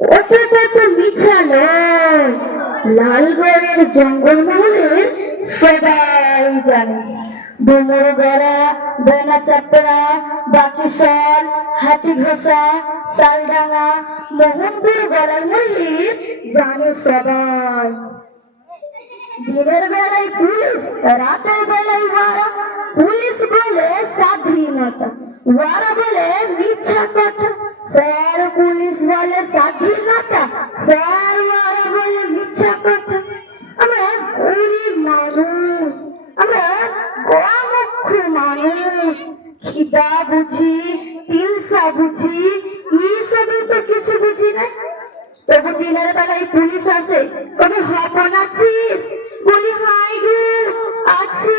ওটা তো মিছা নয় লালগড়ের জঙ্গলমহলের সবাই। জানে পুলিশ, রাতের বেলায় ওয়ারা। পুলিশ বলে স্বাধীনতা, ওয়ারা বলে মিথ্যা কথা। বলে স্বাধীনতা ফের বলে মিথ্যা কথা। আমরা গরিব মানুষ, আমরা গমুখ মানুষ। খিদা বুঝি, হিংসা বুঝি এইসবের তো কিছু বুঝি না। তবু দিনের বেলায় পুলিশ আসে কবি হপন আছিস? বলি হাই গো, আছি।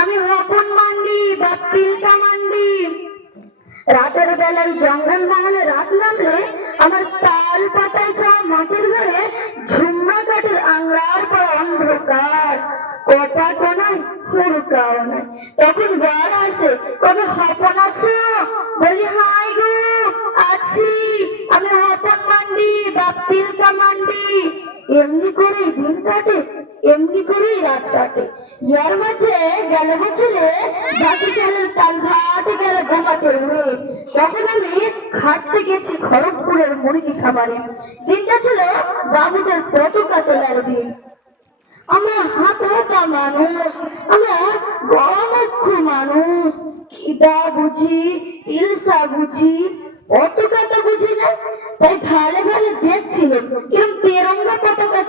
আমি হপন মান্ডি বা তিলকা মান্ডি। রাতের বেলায় জঙ্গল মহলে রাত নামলে আমার তাল পাতায় ছাওয়া মাটির ঘরে ঝুমা কাঠের আংলার পর অন্ধকার। কটা কোনায় হুড়কাও নাই। তখন বর আসে কবে হপন আছো? বলি হাই গো, আছি। আমি হপন মান্ডি, বাপ্তিলকা মান্ডি। এমনি করে দিন কাটে এমনি করেই রাত কাটে। ইয়ার মাঝে গেল বছরে বাকি সালের তাল ভাতে গেল ঘুমাতে উড়ে তখন আমি খাটতে গেছি খড়গপুরের মুরগি খাবারে। দিনটা ছিল বাবুদের পতাকা তোলার দিন। আমরা হাঁটা মানুষ গমক্ষ মানুষ। খিদা বুঝি ইলসা বুঝি, পতাকা তো বুঝি না। তাই ভালে ভালে দেখছিল কিরম তেরঙ্গা পতাকা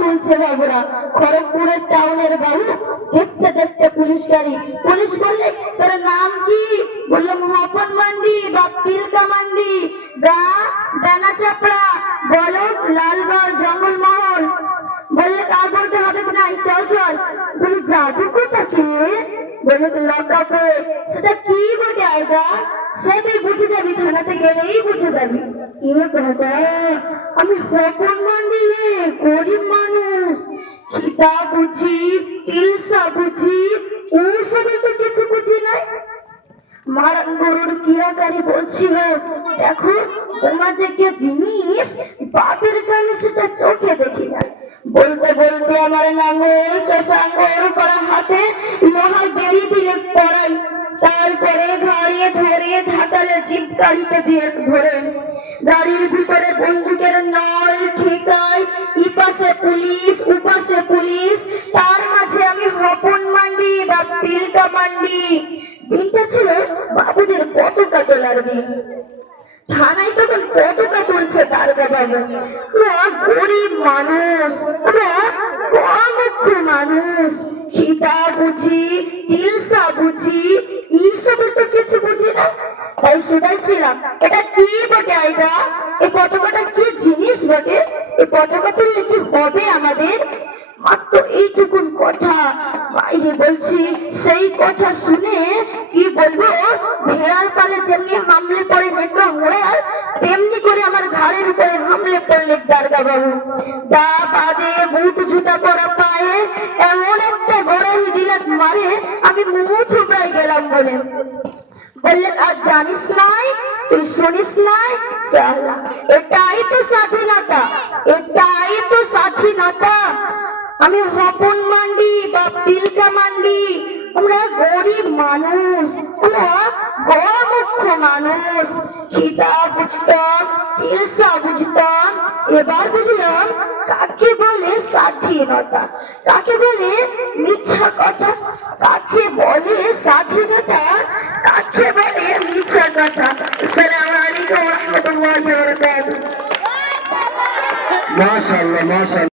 খড়গপুরের টাউনের বাবু, দেখতে দেখতে পুলিশ গাড়ি। পুলিশ বললে, তোর নাম কি? বলল মান্ডি বা তিলকা মান্ডি। গা ডানা চাপড়া লালগড় জঙ্গল মহল বললে কার বলতে হবে না চল চল। বলে কোথাকে? বললে লকাপে সেটা কি বটে আয়গা সেটাই বুঝে যাবি, থানাতে গেলেই বুঝে যাবি। বাবা আমি হপন মান্ডি গরিব লোহার দিয়ে তারপরে গাড়িতে দিয়ে ধরে গাড়ির ভিতরে বন্দুকের নল ঠিকায় ইপাশে পুলিশ উপাশে পুলিশ। তার মাঝে আমি হপন মান্ডি বা তিলকা মান্ডি। দিনটা ছিল বাবুদের পতাকা তোলার দিন। থানায় তখন পতাকা তুলছে তারকা বাবু গরিব মানুষ কমক্ষ মানুষ। খিদা বুঝি হিংসা বুঝি এইসবের তো কিছু বুঝি না। তাই সেটাই ছিলাম এটা কি বটে আইবা? হবে আমাদের, মাত্র এইটুকুন কথা বাইরে বলছি। সেই কথা শুনে কি বলব, ভেড়ার পালে যেমনি হামলে পড়ে মেট্রো মোড়াল, তেমনি করে আমার ঘাড়ের উপরে হামলে পড়লে দারগা বাবু। দা বাদে বুট জুতা পরা পায়ে এমন একটা গড়াই দিলাত মারে, আমি মুখ থুবড়াই গেলাম বলে। বললে, আর জানিস নাই? তুই শুনিস নাই? এটাই তো স্বাধীনতা। মানুষ খিদা বুঝতাম হিংসা বুঝতাম। এবার বুঝলাম কাকে বলে স্বাধীনতা? কাকে বলে মিথ্যা কথা? কাকে বলে স্বাধীনতা? কাকে বলে মিথ্যা কথা? আসসালামু আলাইকুম মাশাআল্লাহ মাশাআল্লাহ।